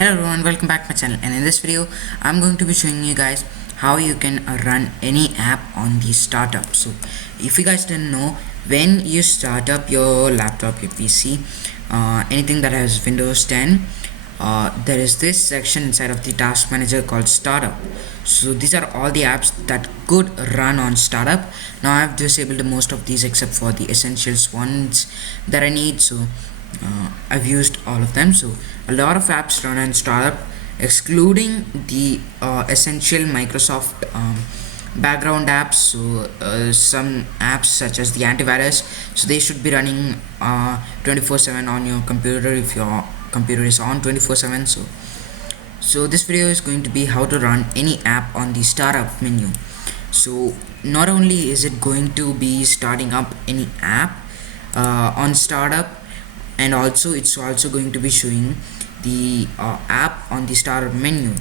Hello everyone, welcome back to my channel, and in this video I'm going to be showing you guys how you can run any app on the startup. So if you guys didn't know, when you start up your laptop, your PC, anything that has Windows 10, there is this section inside of the task manager called startup. So these are all the apps that could run on startup. Now I've disabled most of these except for the essentials ones that I need. So I've used all of them. So a lot of apps run on startup, excluding the essential Microsoft background apps. So some apps such as the antivirus, so they should be running 24/7 on your computer if your computer is on 24/7. So this video is going to be how to run any app on the startup menu. So not only is it going to be starting up any app on startup, and also it's also going to be showing the app on the startup menu.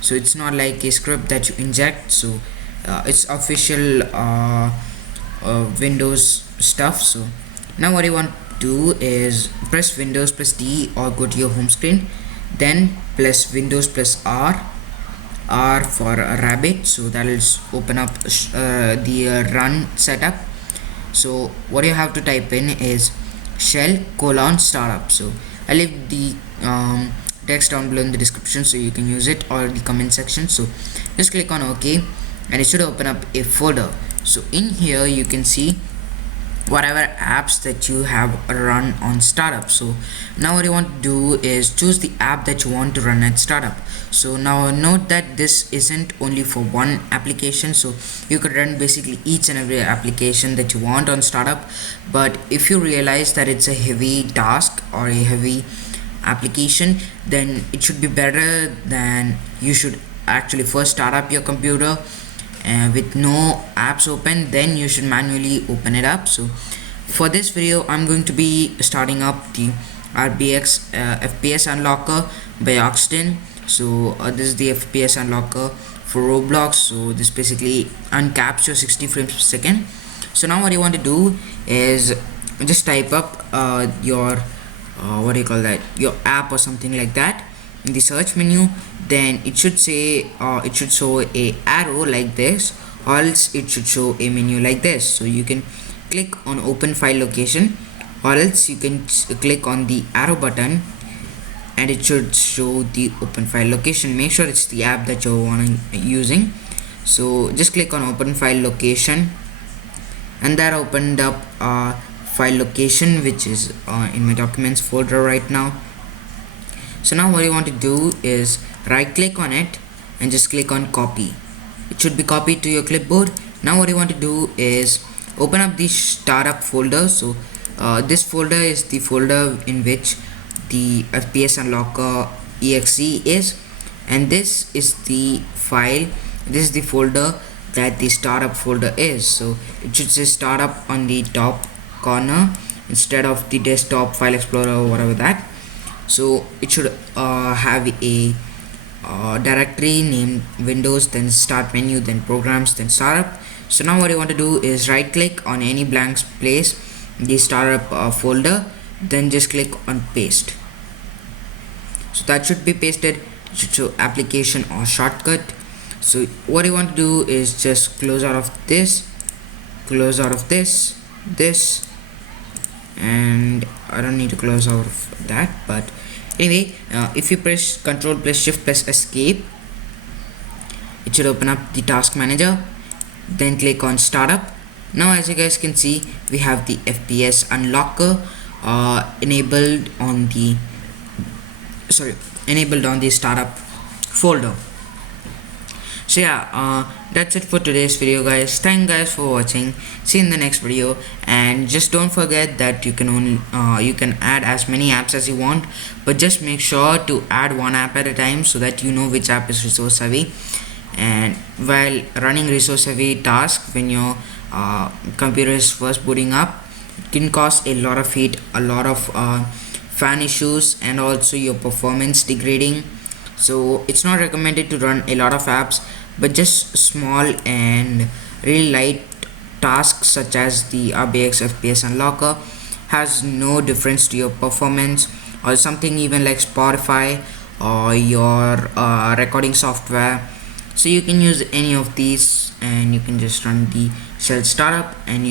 So it's not like a script that you inject. So it's official Windows stuff. So now what you want to do is press Windows plus D or go to your home screen, then plus Windows plus R for rabbit. So that will open up the run setup. So what you have to type in is shell :startup. So I'll leave the text down below in the description so you can use it, or the comment section. So just click on OK and it should open up a folder. So in here you can see whatever apps that you have run on startup. So now what you want to do is choose the app that you want to run at startup. So now note that this isn't only for one application, so you could run basically each and every application that you want on startup. But if you realize that it's a heavy task or a heavy application, then it should be better than you should actually first start up your computer with no apps open, then you should manually open it up. So for this video I'm going to be starting up the RBX FPS Unlocker by Oxten. So this is the FPS Unlocker for Roblox. So this basically uncaps your 60 frames per second. So now what you want to do is just type up your your app or something like that in the search menu. Then it should say it should show a arrow like this, or else it should show a menu like this. So you can click on open file location, or else you can click on the arrow button and it should show the open file location. Make sure it's the app that you're using. So just click on open file location, and that opened up file location, which is in my documents folder right now. So now what you want to do is right click on it and just click on copy. It should be copied to your clipboard. Now what you want to do is open up the startup folder. So this folder is the folder in which the FPS Unlocker exe is, and this is the file, this is the folder that the startup folder is. So it should say startup on the top corner instead of the desktop file explorer or whatever that. So it should have a directory named Windows, then start menu, then programs, then startup. So now what you want to do is right click on any blank place in the startup folder, then just click on paste. So that should be pasted. It should show application or shortcut. So what you want to do is just close out of this, this, and I don't need to close out of that. But anyway, if you press Ctrl plus Shift plus Escape, it should open up the task manager. Then click on startup. Now as you guys can see, we have the FPS Unlocker enabled on the startup folder. So yeah, that's it for today's video, guys. Thank you guys for watching. See you in the next video, and just don't forget that you can add as many apps as you want, but just make sure to add one app at a time so that you know which app is resource heavy. And while running resource heavy task, when your computer is first booting up, it can cause a lot of heat, a lot of fan issues, and also your performance degrading. So it's not recommended to run a lot of apps, but just small and really light tasks such as the RBX FPS Unlocker has no difference to your performance, or something even like Spotify or your recording software. So you can use any of these and you can just run the shell startup, and uh,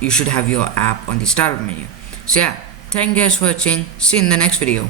you should have your app on the startup menu. So yeah, thank you guys for watching. See you in the next video.